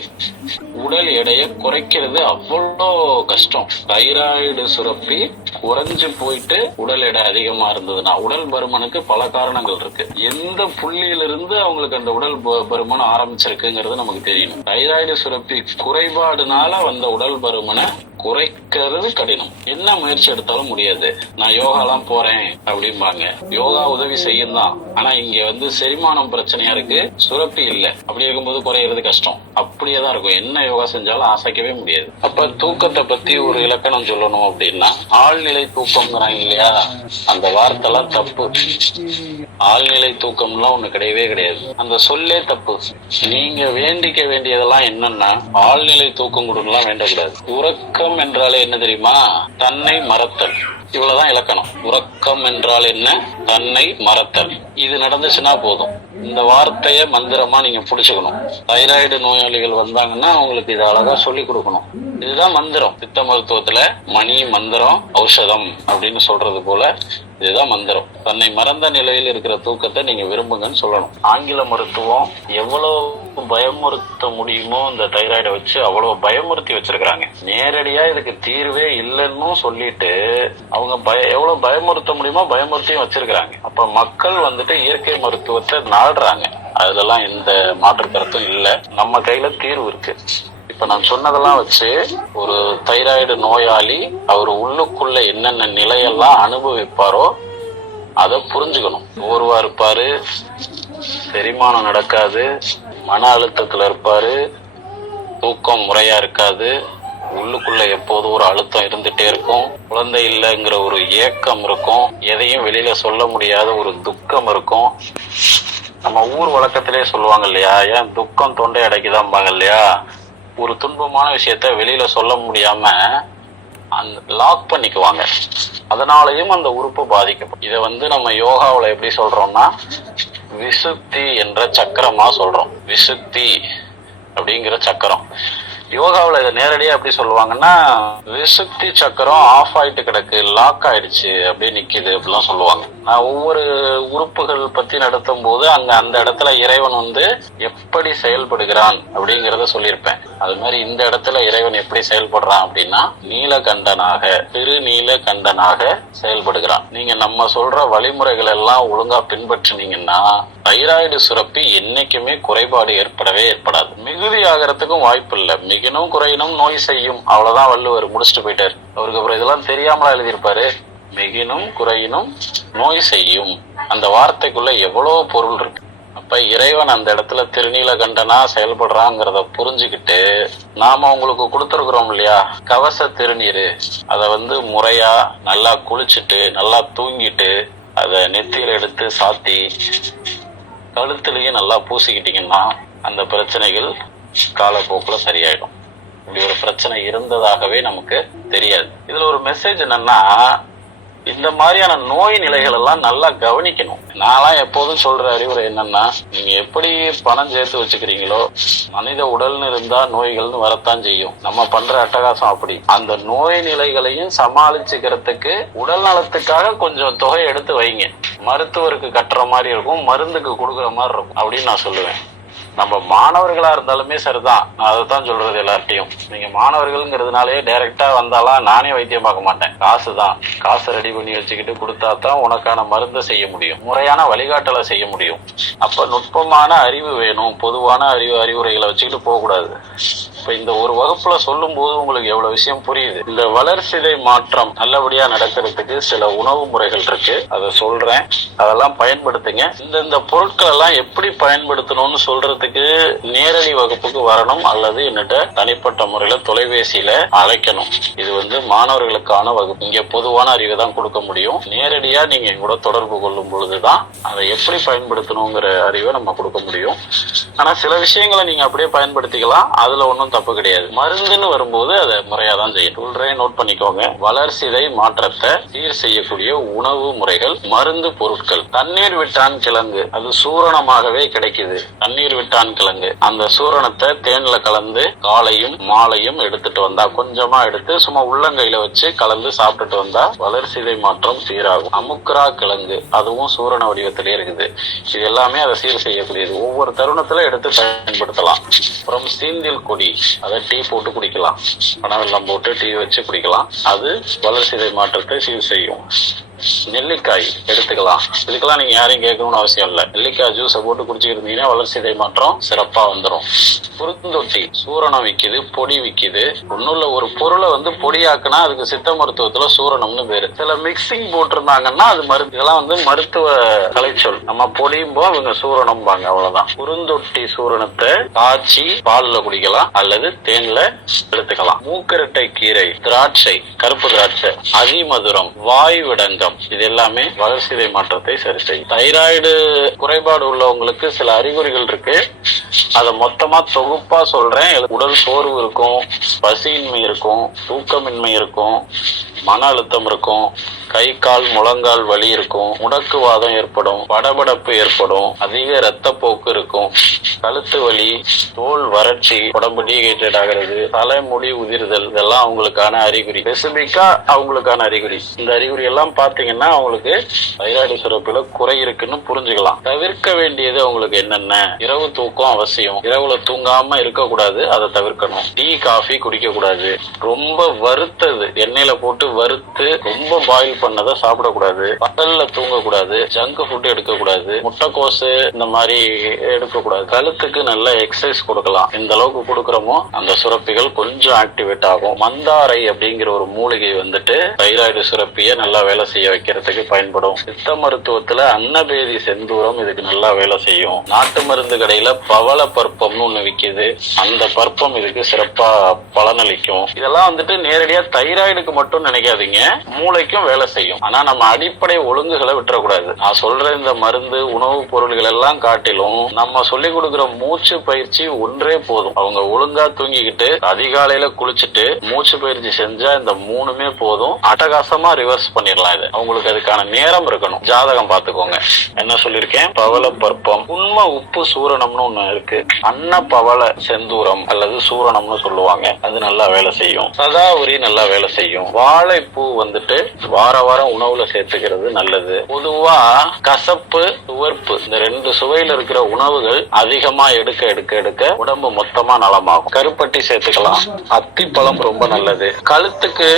உடல் எடையை குறைக்கிறது அவ்வளோ கஷ்டம். தைராய்டு சுரப்பி குறைஞ்சு போயிட்டு உடல் எடை அதிகமா இருந்ததுன்னா, உடல் பருமனுக்கு பல காரணங்கள் இருக்கு. எந்த புள்ளியிலிருந்து அவங்களுக்கு அந்த உடல் பருமன் ஆரம்பிச்சிருக்குங்கிறது நமக்கு தெரியணும். தைராய்டு சுரப்பி குறைபாடுனால வந்த உடல் பருமனை குறைக்கிறது கடினம். என்ன முயற்சி எடுத்தாலும் முடியாது. நான் யோகாலாம் போறேன் அப்படிம்பாங்க. யோகா உதவி செய்யும் தான். ஆனா இங்க வந்து செரிமானம் பிரச்சனையா இருக்கு, சுரப்பி இல்ல. அப்படி இருக்கும்போது குறையிறது கஷ்டம். அப்படியே தான் இருக்கும். என்ன யோகா செஞ்சாலும் அசைக்கவே முடியாது. அப்ப தூக்கத்தை பத்தி ஒரு இலக்கணம் சொல்லணும் அப்படின்னா, ஆழ்நிலை தூக்கம்ங்கிறாங்க இல்லையா, அந்த வார்த்தை எல்லாம் தப்பு. ஆழ்நிலை தூக்கம்லாம் ஒண்ணு கிடையவே கிடையாது. அந்த சொல்லே தப்பு. நீங்க வேண்டிக்க வேண்டியதெல்லாம் என்னன்னா, ஆழ்நிலை தூக்கம் கொடுக்கலாம் வேண்டக்கூடாது. உறக்கம் என்றாலே என்ன தெரியுமா? தன்னை மறத்தல். இவ்வளவுதான் இலக்கணம். உறக்கம் என்றால் என்ன? தன்னை மறத்தல். இது நடந்துச்சுன்னா போதும். இந்த வார்த்தைய மந்திரமா நீங்க புடிச்சுக்கணும். தைராய்டு நோயாளிகள் வந்தாங்கன்னா அவங்களுக்கு இதை அழகா சொல்லி கொடுக்கணும். இதுதான் மந்திரம். சித்த மருத்துவத்துல மணி மந்திரம் ஔஷதம் அப்படின்னு சொல்றது போல இதுதான் மந்திரம். தன்னை மறந்த நிலையில் இருக்கிற தூக்கத்தை நீங்க விரும்புங்கன்னு சொல்லணும். ஆங்கில மருத்துவம் எவ்வளவு பயமுறுத்த முடியுமோ இந்த தைராய்டை வச்சு அவ்வளவு பயமுறுத்தி வச்சிருக்காங்க. நேரடியா இதுக்கு தீர்வே இல்லைன்னு சொல்லிட்டு அவங்க எவ்வளவு பயமுறுத்த முடியுமோ பயமுறுத்தியும் வச்சிருக்காங்க. அப்ப மக்கள் வந்துட்டு இயற்கை மருத்துவத்தை நாடுறாங்க. அதுலலாம் எந்த மாற்று கருத்தும் இல்ல. நம்ம கையில தீர்வு இருக்கு. இப்ப நான் சொன்னதெல்லாம் வச்சு ஒரு தைராய்டு நோயாளி அவர் உள்ளுக்குள்ள என்னென்ன நிலையெல்லாம் அனுபவிப்பாரோ அதை புரிஞ்சுக்கணும். சோர்வா இருப்பாரு, செரிமானம் நடக்காது, மன அழுத்தத்துல இருப்பாரு, தூக்கம் முறையா இருக்காது, உள்ளுக்குள்ள எப்போதும் ஒரு அழுத்தம் இருந்துட்டே இருக்கும், குழந்தை இல்லைங்கிற ஒரு ஏக்கம் இருக்கும், எதையும் வெளியில சொல்ல முடியாத ஒரு துக்கம் இருக்கும். நம்ம ஊர் வழக்கத்திலே சொல்லுவாங்க இல்லையா, ஏன் துக்கம் தொண்டை அடைக்குதான்பாங்க இல்லையா. ஒரு துன்பமான விஷயத்த வெளியில சொல்ல முடியாம அந்த லாக் பண்ணிக்குவாங்க. அதனாலயும் அந்த உறுப்பு பாதிக்கப்படும். இதை வந்து நம்ம யோகாவுல எப்படி சொல்றோம்னா, விசுத்தி என்ற சக்கரமா சொல்றோம். விசுத்தி அப்படிங்கிற சக்கரம். யோகாவுல இதை நேரடியா எப்படி சொல்லுவாங்கன்னா, விசுத்தி சக்கரம் ஆஃப் ஆயிட்டு கிடக்கு, லாக் ஆயிடுச்சு, அப்படியே நிக்குது அப்படிலாம் சொல்லுவாங்க. நான் ஒவ்வொரு உறுப்புகள் பத்தி நடத்தும் போது அங்க அந்த இடத்துல இறைவன் வந்து எப்படி செயல்படுகிறான் அப்படிங்கறத சொல்லியிருப்பேன். அது மாதிரி இந்த இடத்துல இறைவன் எப்படி செயல்படுறான் அப்படின்னா, நீலகண்டனாக, திருநீலகண்டனாக செயல்படுகிறான். நீங்க நம்ம சொல்ற வழிமுறைகள் எல்லாம் ஒழுங்கா பின்பற்றினீங்கன்னா தைராய்டு சுரப்பி என்னைக்குமே குறைபாடு ஏற்படவே ஏற்படாது. மிகுதி ஆகிறதுக்கும் வாய்ப்பு இல்லை. மிகினும் குறையினும் நோய் செய்யும், அவ்வளவுதான் வள்ளுவர் முடிச்சுட்டு போயிட்டாரு. அவருக்கு அப்புறம் இதெல்லாம் தெரியாமலா எழுதியிருப்பாரு. மிகினும் குறையினும் நோய் செய்யும், அந்த வார்த்தைக்குள்ள எவ்வளவு பொருள் இருக்கு. அப்ப இறைவன் அந்த இடத்துல திருநீலகண்டனா செயல்படுறாங்கிறத புரிஞ்சுக்கிட்டு நாம உங்களுக்கு கொடுத்துருக்குறோம் இல்லையா கவச திருநீர், அதை வந்து முறையா நல்லா குளிச்சுட்டு நல்லா தூங்கிட்டு அதை நெத்தியில எடுத்து சாத்தி கழுத்துலயும் நல்லா பூசிக்கிட்டீங்கன்னா அந்த பிரச்சனைகள் காலப்போக்குல சரியாயிடும். இப்படி ஒரு பிரச்சனை இருந்ததாகவே நமக்கு தெரியாது. இதுல ஒரு மெசேஜ் என்னன்னா, இந்த மாதிரியான நோய் நிலைகள் எல்லாம் நல்லா கவனிக்கணும். நான்லாம் எப்போதும் சொல்ற அறிவுரை என்னன்னா, நீங்க எப்படி பணம் சேர்த்து வச்சுக்கிறீங்களோ, மனித உடல்னு இருந்தா நோய்கள்னு வரத்தான் செய்யும். நம்ம பண்ற அட்டகாசம் அப்படி. அந்த நோய் நிலைகளையும் சமாளிச்சுக்கிறதுக்கு உடல் நலத்துக்காக கொஞ்சம் தொகை எடுத்து வைங்க. மருத்துவருக்கு கட்டுற மாதிரி இருக்கும், மருந்துக்கு கொடுக்குற மாதிரி இருக்கும் அப்படின்னு நான் சொல்லுவேன். நம்ம மாணவர்களா இருந்தாலுமே சரிதான். நான் அதைத்தான் சொல்றது எல்லார்ட்டையும். நீங்க மாணவர்கள்ங்கிறதுனாலே டைரக்டா வந்தாலாம் நானே வைத்தியம் பார்க்க மாட்டேன். காசு ரெடி பண்ணி வச்சுக்கிட்டு கொடுத்தா தான் உனக்கான மருந்தை செய்ய முடியும், முறையான வழிகாட்டலை செய்ய முடியும். அப்ப நுட்பமான அறிவு வேணும். பொதுவான அறிவுரைகளை வச்சுக்கிட்டு போக கூடாது. இப்ப இந்த ஒரு வகுப்புல சொல்லும் போது உங்களுக்கு எவ்வளவு விஷயம் புரியுது. இந்த வளர்சிதை மாற்றம் நல்லபடியா நடக்கிறதுக்கு சில உணவு முறைகள் இருக்கு, அதை சொல்றேன். அதெல்லாம் பயன்படுத்துங்க. இந்த பொருட்கள் எல்லாம் எப்படி பயன்படுத்தணும்னு சொல்றதுக்கு நேரடி வகுப்புக்கு வரணும், அல்லது என்னட்ட தனிப்பட்ட முறையில தொலைபேசியில அழைக்கணும். இது வந்து மாணவர்களுக்கான வகுப்பு. இங்க பொதுவான அறிவை தான் கொடுக்க முடியும். நேரடியா நீங்க கூட தொடர்பு கொள்ளும் பொழுதுதான் அதை எப்படி பயன்படுத்தணுங்கிற அறிவை நம்ம கொடுக்க முடியும். ஆனா சில விஷயங்களை நீங்க அப்படியே பயன்படுத்திக்கலாம், அதுல ஒன்றும் தப்பு கிடையாது. மருந்துன்னு வரும்போது அதை முறையா தான் செய்யணும். சொல்றேன், நோட் பண்ணிக்கோங்க. வளர்சிதை மாற்றத்தை சீர் செய்யக்கூடிய உணவு முறைகள், மருந்து பொருட்கள். தண்ணீர் விட்டான் கிழங்கு, அது சூரணமாகவே கிடைக்குது. தண்ணீர் விட்டான் கிழங்கு, அந்த சூரணத்தை தேன்ல கலந்து காலையும் மாலையும் எடுத்துட்டு வந்தா, கொஞ்சமா எடுத்து சும்மா உள்ளங்கையில வச்சு கலந்து சாப்பிட்டுட்டு வந்தா வளர்சிதை மாற்றம் சீராகும். அமுக்ரா கிழங்கு, அதுவும் சூரண வடிவத்திலே இருக்குது. இது எல்லாமே அதை சீர் செய்யக்கூடியது. ஒவ்வொரு தருணத்துல எடுத்து பயன்படுத்தலாம். அப்புறம் சீந்தில் கொடி, அதை டீ போட்டு குடிக்கலாம். பனவெல்லம் போட்டு டீ வச்சு குடிக்கலாம். அது வளர்சிதை மாற்றத்தை சீர் செய்யும். நெல்லிக்காய் எடுத்துக்கலாம். இதுக்கெல்லாம் நீங்க யாரையும் கேட்கணும்னு அவசியம் இல்லை. நெல்லிக்காய் ஜூஸை போட்டு குடிச்சுக்கிட்டு இருந்தீங்கன்னா வளர்சிதை மாற்றம் சிறப்பா வந்துடும். குறுந்தொட்டி சூரணம் விக்குது, பொடி விக்குது. ஒண்ணுல ஒரு பொருளை பொடியாக்குனா அதுக்கு சித்த மருத்துவத்துல சூரணம்னு பேரு. சில மிக்சிங் போட்டிருந்தாங்கன்னா அது இதெல்லாம் மருத்துவ கலைச்சொல். நம்ம பொடியும் போ அவங்க சூரணம் பாங்க, அவ்வளவுதான். குறுந்தொட்டி சூரணத்தை காய்ச்சி பால்ல குடிக்கலாம் அல்லது தேன்ல எடுத்துக்கலாம். மூக்கரட்டை கீரை, திராட்சை, கருப்பு திராட்சை, அதிமதுரம், வாய்விடங்கம், இது எல்லாமே வளர்சிதை மாற்றத்தை சரி செய்யும். தைராய்டு குறைபாடு உள்ளவங்களுக்கு சில அறிகுறிகள் இருக்கு. அதை மொத்தமா தொகுப்பா சொல்றேன். உடல் சோர்வு இருக்கும், பசியின்மை இருக்கும், தூக்கமின்மை இருக்கும், மன அழுத்தம் இருக்கும், கை கால் முழங்கால் வலி இருக்கும், முடக்குவாதம் ஏற்படும், படபடப்பு ஏற்படும், அதிக இரத்த போக்கு இருக்கும், கழுத்து வலி, தோல் வறட்சி, உடம்பு டீஹைட்ரேட் ஆகிறது, தலைமுடி உதிர்தல், இதெல்லாம் அவங்களுக்கான அறிகுறி. ஸ்பெசிபிக்கா அவங்களுக்கான அறிகுறி. இந்த அறிகுறி எல்லாம் பாத்தீங்கன்னா அவங்களுக்கு தைராய்டு சுரப்பில குறை இருக்குன்னு புரிஞ்சுக்கலாம். தவிர்க்க வேண்டியது அவங்களுக்கு என்னென்ன? இரவு தூக்கம் அவசியம். இரவுல தூங்காம இருக்கக்கூடாது, அதை தவிர்க்கணும். டீ காஃபி குடிக்க கூடாது. ரொம்ப வறுத்தது எண்ணெயில போட்டு வறுத்து ரொம்ப பாயில் பண்ணதை சாப்பிடக்கூடாது. பகல்ல தூங்கக்கூடாது. ஜங்க் ஃபுட் எடுக்கக்கூடாது. முட்டைக்கோசு இந்த மாதிரி எடுக்கக்கூடாது. கழுத்துக்கு நல்ல எக்ஸசைஸ் கொடுக்கலாம். இந்த அளவுக்கு கொடுக்கறோமோ அந்த சுரப்பிகள் கொஞ்சம் ஆக்டிவேட் ஆகும். மந்தாரை அப்படிங்கிற ஒரு மூலிகை தைராய்டு சுரப்பியை நல்லா வேலை செய்ய வைக்கிறதுக்கு பயன்படும். சித்த மருத்துவத்துல அன்னபேதி செந்தூரம் இதுக்கு நல்லா வேலை செய்யும். நாட்டு மருந்து கடையில பவள பற்பம்னு ஒண்ணு விக்குது. அந்த பற்பம் இதுக்கு சிறப்பா பலனளிக்கும். இதெல்லாம் நேரடியா தைராய்டுக்கு மட்டும் நினைக்காதீங்க, மூளைக்கும் வேலை செய்யும். ஆனா நம்ம அடிப்படை ஒழுங்குகளை விட்டுறக்கூடாது. நான் சொல்ற இந்த மருந்து உணவுப் பொருள்கள் எல்லாம் காட்டிலும் நம்ம சொல்லி கொடுக்கிற மூச்சு பயிற்சி ஒன்றே போதும். அவங்க ஒழுங்கா தூங்கிக்கிட்டு அதிகாலையில குளிச்சுட்டு மூச்சு பயிற்சி செஞ்சா இந்த மூணுமே போதும். அட்டகாசமா ரிவர்ஸ் பண்ணிடலாம். இது அவங்களுக்கு அதுக்கான நேரம் இருக்கணும். ஜாதகம் பாத்துக்கோங்க. என்ன சொல்லிருக்கேன்? பவள பற்பம், உண்மை உப்பு சூரணம்னு ஒண்ணு இருக்கு. அன்ன பவள செந்தூரம் அல்லது சூரணம்னு சொல்லுவாங்க. அது நல்லா வேலை செய்யும். சதாவரி நல்லா வேலை செய்யும். வாழைப்பூ வார வாரம் உணவுல சேர்த்துக்கிறது நல்லது. பொதுவா கசப்பு, துவர்ப்பு, இந்த ரெண்டு சுவையில இருக்கிற உணவுகள் அதிகமா எடுக்க எடுக்க எடுக்க உடம்பு மொத்தமா நலமாகும். கருப்பட்டி சேர்த்துக்கலாம். அத்திப்பழம் ரொம்ப நல்லது. கழுத்துக்கு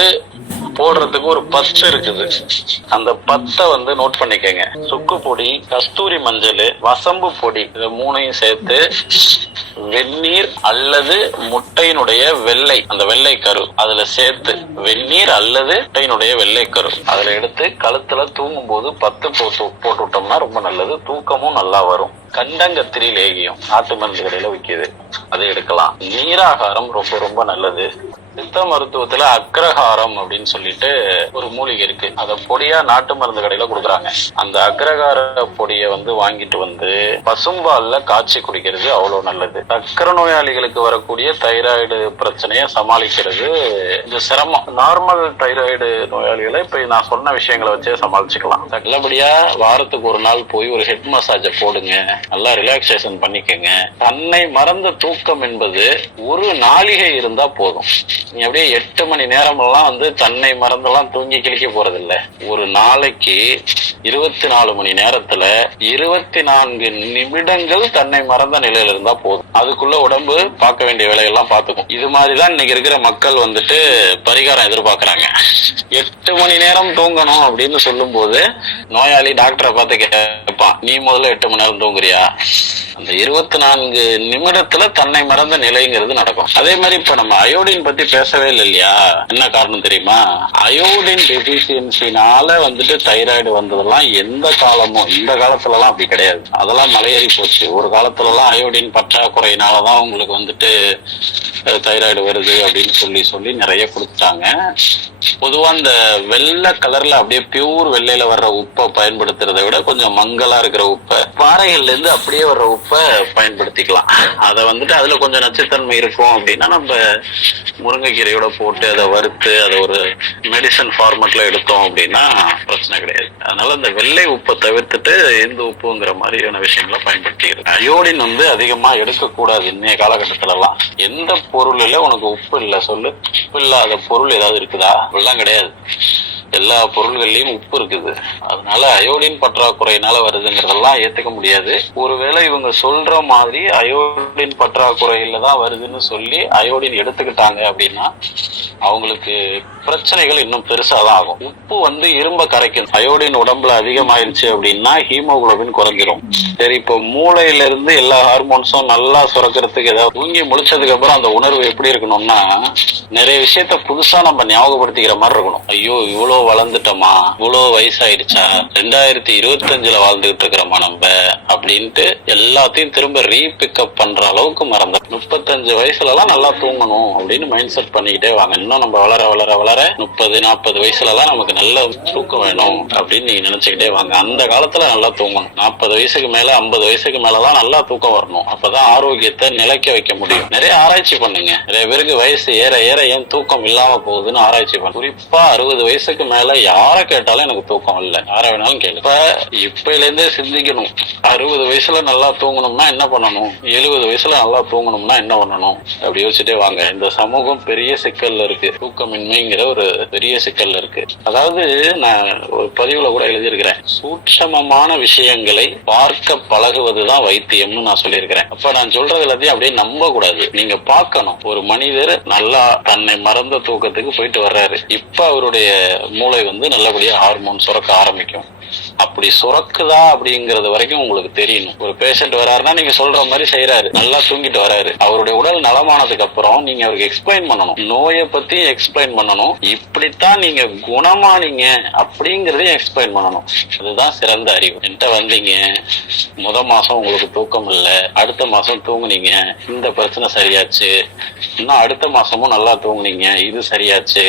போடுறதுக்கு ஒரு பத்து இருக்குது. அந்த பத்தை நோட் பண்ணிக்கங்க. சுக்கு பொடி, கஸ்தூரி மஞ்சள், வசம்பு பொடி, இது மூணையும் சேர்த்து வெந்நீர் அல்லது முட்டையினுடைய வெள்ளை, அந்த வெள்ளை கரு அதுல சேர்த்து, வெந்நீர் அல்லது முட்டையினுடைய வெள்ளை கரு அதுல எடுத்து கழுத்துல தூங்கும் போது 10 போட்டு விட்டோம்னா ரொம்ப நல்லது. தூக்கமும் நல்லா வரும். கண்டங்கத்திரி லேகியம் நாட்டு மருந்து கடையில விற்கிது, அதை எடுக்கலாம். நீராகாரம் ரொம்ப ரொம்ப நல்லது. சித்த மருத்துவத்துல அக்ரஹாரம் அப்படின்னு சொல்லிட்டு ஒரு மூலிகை இருக்கு. அத பொடியா நாட்டு மருந்து கடையில கொடுக்குறாங்க. அந்த அக்ரஹார பொடியை வாங்கிட்டு பசும்பால்ல காய்ச்சி குடிக்கிறது அவ்வளவு நல்லது. சக்கரை நோயாளிகளுக்கு வரக்கூடிய தைராய்டு பிரச்சனையை சமாளிக்கிறது கொஞ்சம் சிரமம். நார்மல் தைராய்டு நோயாளிகளை இப்ப நான் சொன்ன விஷயங்களை வச்சே சமாளிச்சுக்கலாம். நல்லபடியா வாரத்துக்கு ஒரு நாள் போய் ஒரு ஹெட் மசாஜ போடுங்க. நல்லா ரிலாக்ஸேஷன் பண்ணிக்கங்க. தன்னை மறந்த தூக்கம் என்பது ஒரு நாளிகை இருந்தா போதும். நீ அப்படியே 8 மணி நேரம் எல்லாம் தன்னை மறந்தெல்லாம் தூங்கி கிழிக்க போறது இல்ல. ஒரு நாளைக்கு 24 மணி நேரத்துல 24 நிமிடங்கள் தன்னை மறந்த நிலையில இருந்தா போதும். அதுக்குள்ள உடம்பு பார்க்க வேண்டிய வேலையெல்லாம் பார்த்துக்கும். இது மாதிரிதான் இன்னைக்கு இருக்கிற மக்கள் பரிகாரம் எதிர்பார்க்கறாங்க. 8 மணி நேரம் தூங்கணும் அப்படின்னு சொல்லும் போது நோயாளி டாக்டரை பார்த்து கேட்பான், நீ முதல்ல 8 மணி நேரம் தூங்குறியா? அந்த 24 நிமிடத்துல தன்னை மறந்த நிலைங்கிறது நடக்கும். அதே மாதிரி இப்ப நம்ம அயோடின் பத்தி பேசவே இல்லை இல்லையா? என்ன காரணம் தெரியுமா? அயோடின் டெபிஷியன்சினால தைராய்டு வந்ததெல்லாம் எந்த காலமும், இந்த காலத்துல எல்லாம் அப்படி கிடையாது. அதெல்லாம் மலையேறி போச்சு. ஒரு காலத்துல எல்லாம் அயோடின் பற்றாக்குறையினாலதான் உங்களுக்கு தைராய்டு வருது அப்படின்னு சொல்லி நிறைய கொடுத்தாங்க. பொதுவா இந்த வெள்ளை கலர்ல அப்படியே பியூர் வெள்ளையில வர்ற உப்பை பயன்படுத்துறதை விட கொஞ்சம் மங்கலா இருக்கிற உப்பை, பாறைகள்ல இருந்து அப்படியே வர்ற உப்பை பயன்படுத்திக்கலாம். அதை அதுல கொஞ்சம் நச்சுத்தன்மை இருக்கும் அப்படின்னா நம்ம முருங்கைக்கீரையோட போட்டு அதை வறுத்து அதை ஒரு மெடிசன் ஃபார்மட்ல எடுத்தோம் அப்படின்னா பிரச்சனை கிடையாது. அதனால இந்த வெள்ளை உப்பை தவிர்த்துட்டு இந்த உப்புங்கிற மாதிரியான விஷயங்களை பயன்படுத்திக்கிறது. அயோடின் அதிகமா எடுக்கக்கூடாது இன்னைய காலகட்டத்துல எல்லாம். எந்த பொருள்ல உனக்கு உப்பு இல்லை சொல்லு? உப்பு இல்லாத பொருள் ஏதாவது இருக்குதா? எல்லாம் கிடையாது. எல்லா பொருள்கள்லயும் உப்பு இருக்குது. அதனால அயோடின் பற்றாக்குறையினால வருதுங்கிறதெல்லாம் ஏத்துக்க முடியாது. ஒருவேளை இவங்க சொல்ற மாதிரி அயோடின் பற்றாக்குறையில தான் வருதுன்னு சொல்லி அயோடின் எடுத்துக்கிட்டாங்க அப்படின்னா அவங்களுக்கு பிரச்சனைகள் இன்னும் பெருசாதான் ஆகும். உப்பு வந்து இரும்ப கரைக்கும். அயோடின் உடம்புல அதிகமாயிருச்சு அப்படின்னா ஹீமோகுளோபின் குறைஞ்சிரும். சரி, இப்போ மூளையில இருந்து எல்லா ஹார்மோன்ஸும் நல்லா சுரக்கிறதுக்கு ஏதாவது தூங்கி முழிச்சதுக்கு அப்புறம் அந்த உணர்வு எப்படி இருக்கணும்னா, நிறைய விஷயத்த புதுசா நம்ம ஞாபகப்படுத்திக்கிற மாதிரி இருக்கணும். ஐயோ இவ்வளவு வளர்ந்துட்டோமா, இவ்வளவு வயசாயிடுச்சா, 2025 வாழ்ந்துகிட்டு இருக்கிறோமா நம்ம அப்படின்ட்டு எல்லாத்தையும் திரும்ப ரீபிக்கப் பண்ற அளவுக்கு மறந்த 35 வயசுல எல்லாம் நல்லா தூங்கணும் அப்படின்னு மைண்ட் செட் பண்ணிக்கிட்டே வாங்க. இன்னும் நம்ம வளர வளர வளர 30-40 வயசுல எல்லாம் நமக்கு நல்ல தூக்கம் வேணும் அப்படின்னு நீங்க நினைச்சுக்கிட்டே வாங்க. அந்த காலத்துல நல்லா தூங்கணும். 40 வயசுக்கு மேல 50 வயசுக்கு மேலதான் நல்லா தூக்கம் வரணும். அப்பதான் ஆரோக்கியத்தை நிலைக்க வைக்க முடியும். நிறைய ஆராய்ச்சி பண்ணுங்க. நிறைய பேருக்கு வயசு ஏற ஏற ஏன் தூக்கம் இல்லாம போகுதுன்னு ஆராய்ச்சி பண்ணு. குறிப்பா 60 வயசுக்கு மேல யார கேட்டாலும் எனக்கு தூக்கம் இல்ல, யார வேணாலும் கேளு. இப்பல இருந்தே சிந்திக்கணும். 60 வயசுல நல்லா தூங்கணும்னா என்ன பண்ணணும், 70 வயசுல நல்லா தூங்கணும்னா என்ன பண்ணணும் அப்படி யோசிச்சுட்டே வாங்க. இந்த சமூகம் பெரிய சிக்கல்ல இருக்கு. தூக்கமின்மைங்கிற ஒரு பெரிய சிக்கல்ல இருக்கு. அதாவது நான் ஒரு பதிவுல கூட எழுதியிருக்கிறேன், சூட்சமமான விஷயங்களை பார்க்க பழகுவதுதான் வைத்தியம்னு நான் சொல்லியிருக்கிறேன். அப்ப நான் சொல்றது எல்லாத்தையும் அப்படியே நம்ப கூடாது, நீங்க பார்க்கணும். ஒரு மனிதர் நல்லா தன்னை மறந்த தூக்கத்துக்கு போயிட்டு வர்றாரு. இப்ப அவருடைய மூளை வந்து நல்லபடியா ஹார்மோன் சுரக்க ஆரம்பிக்கும். அப்படி சுரக்குதா அப்படிங்கறது வரைக்கும் உங்களுக்கு தெரியணும். ஒரு பேஷண்ட் வராருன்னா நீங்க சொல்ற மாதிரி செய்யறாரு, நல்லா தூங்கிட்டு வராரு. அவருடைய உடல் நலமானதுக்கு அப்புறம் நீங்க அவருக்கு எக்ஸ்பிளைன் பண்ணணும், நோயை பத்தி எக்ஸ்பிளைன் பண்ணணும், இப்படித்தான் நீங்க குணமானீங்க அப்படிங்கறதையும் எக்ஸ்பிளைன் பண்ணணும். அதுதான் சிறந்த அறிவு. என்கிட்ட வந்தீங்க, மாசம் உங்களுக்கு தூக்கம் இல்ல, அடுத்த மாசம் தூங்குனீங்க, இந்த பிரச்சனை சரியாச்சு, இன்னும் அடுத்த மாசமும் நல்லா தூங்குனீங்க, இது சரியாச்சு.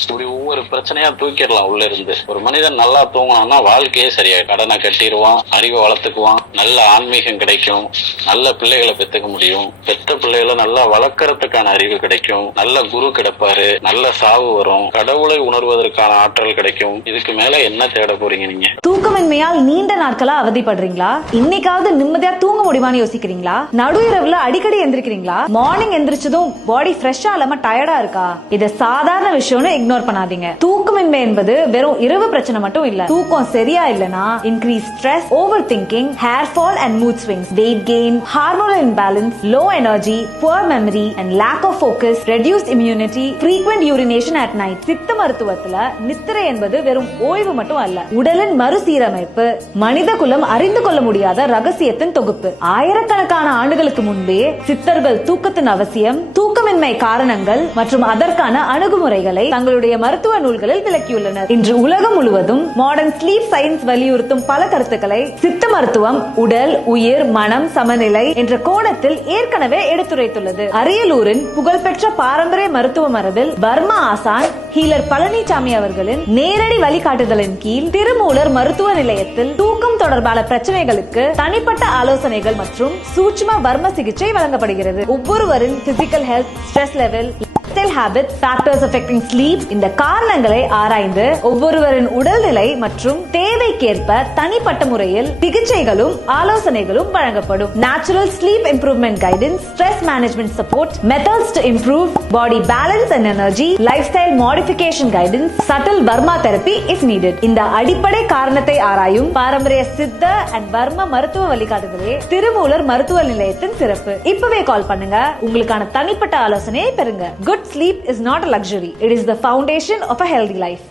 இப்படி ஒவ்வொரு பிரச்சனையா தூக்கிடலாம் உள்ள இருந்து. ஒரு மனிதன் நல்லா தூங்கினான்னா வாழ்க்கையே சரியாயிடும். கடனை கட்டிடுவான், அறிவை வளர்த்துக்குவான், நல்ல ஆன்மீகம் கிடைக்கும், நல்ல பிள்ளைகளை பெற்றுக்க முடியும், பெத்த பிள்ளைகளை நல்லா வளர்க்கறதுக்கான அறிவு கிடைக்கும், நல்ல குரு கிடைப்பாரு, நல்ல சாவு வரும், கடவுளை உணர்வதற்கான ஆற்றல் கிடைக்கும். இதுக்கு மேல என்ன தேட போறீங்க நீங்க? தூக்கமின்மையால் நீண்ட நாட்களா அவதிப்படுறீங்களா? இன்னைக்காவது நிம்மதியா தூங்க முடியுமான்னு யோசிக்கிறீங்களா? நடு இரவுல அடிக்கடி எந்திரிக்கிறீங்களா? மார்னிங் எந்திரிச்சதும் பாடி ஃப்ரெஷ்ஷா இல்லாம டயர்டா இருக்கா? இது சாதாரண விஷயம்னு இக்னோர் பண்ணாதீங்க. தூக்கமின்மை என்பது வெறும் இரவு பிரச்சனை மட்டும் இல்ல. தூக்கம் சரியா இல்லனா increase stress, over thinking, hair fall and mood swings, weight gain, hormonal imbalance, low energy, poor memory and lack of focus, reduced immunity, frequent urination at night. சித்த மருத்துவத்துல நித்திரை என்பது வெறும் ஓய்வு மட்டும் அல்ல, உடலின் மறுசீரமைப்பு, மனித குலம் அறிந்து கொள்ள முடியாத ரகசியத்தின் தொகுப்பு. ஆயிரக்கணக்கான ஆண்டுகளுக்கு முன்பே சித்தர்கள் தூக்கத்தின் அவசியம், தூக்கமின்மை காரணங்கள் மற்றும் அதற்கான அணுகுமுறைகளை தங்களுடைய மருத்துவ நூல்களில் விளக்கியுள்ளனர். இன்று உலகம் முழுவதும் மாடர்ன் ஸ்லீப் சயின்ஸ் வலியுறுத்தும் பல கருத்துக்களை சித்த மருத்துவம் உடல், உயிர், மனம் சமநிலை என்ற கோணத்தில் ஏற்கனவே எடுத்துரைத்துள்ளது. அரியலூரின் புகழ்பெற்ற பாரம்பரிய மருத்துவ மரபில் பர்மா ஆசான் ஹீலர் பழனிசாமி அவர்களின் நேரடி வழிகாட்டுதலின் கீழ் திருமூலர் மருத்துவ நிலையத்தில் தூக்கம் தொடர்பான பிரச்சனைகளுக்கு தனிப்பட்ட ஆலோசனைகள் மற்றும் சூட்சும வர்ம சிகிச்சை வழங்கப்படுகிறது. ஒவ்வொருவரின் physical health, stress level, lifestyle habits, factors affecting sleep, இந்த காரணங்களை ஆராய்ந்து ஒவ்வொருவரின் உடல்நிலை மற்றும் தேவைக்கேற்ப தனிப்பட்ட முறையில் சிகிச்சைகளும் ஆலோசனைகளும் வழங்கப்படும். Natural sleep improvement guidance, stress management support, methods to improve body balance and energy, lifestyle modification guidance, subtle Varma therapy is needed. இந்த அடிப்படை காரணத்தை ஆராயும் பாரம்பரிய சித்த அண்ட் வர்ம மருத்துவ வழிகாட்டுதலே திருமூலர் மருத்துவ நிலையத்தின் சிறப்பு. இப்பவே கால் பண்ணுங்க, உங்களுக்கான தனிப்பட்ட ஆலோசனையை பெறுங்க. Good sleep is not a luxury. It is the foundation of a healthy life.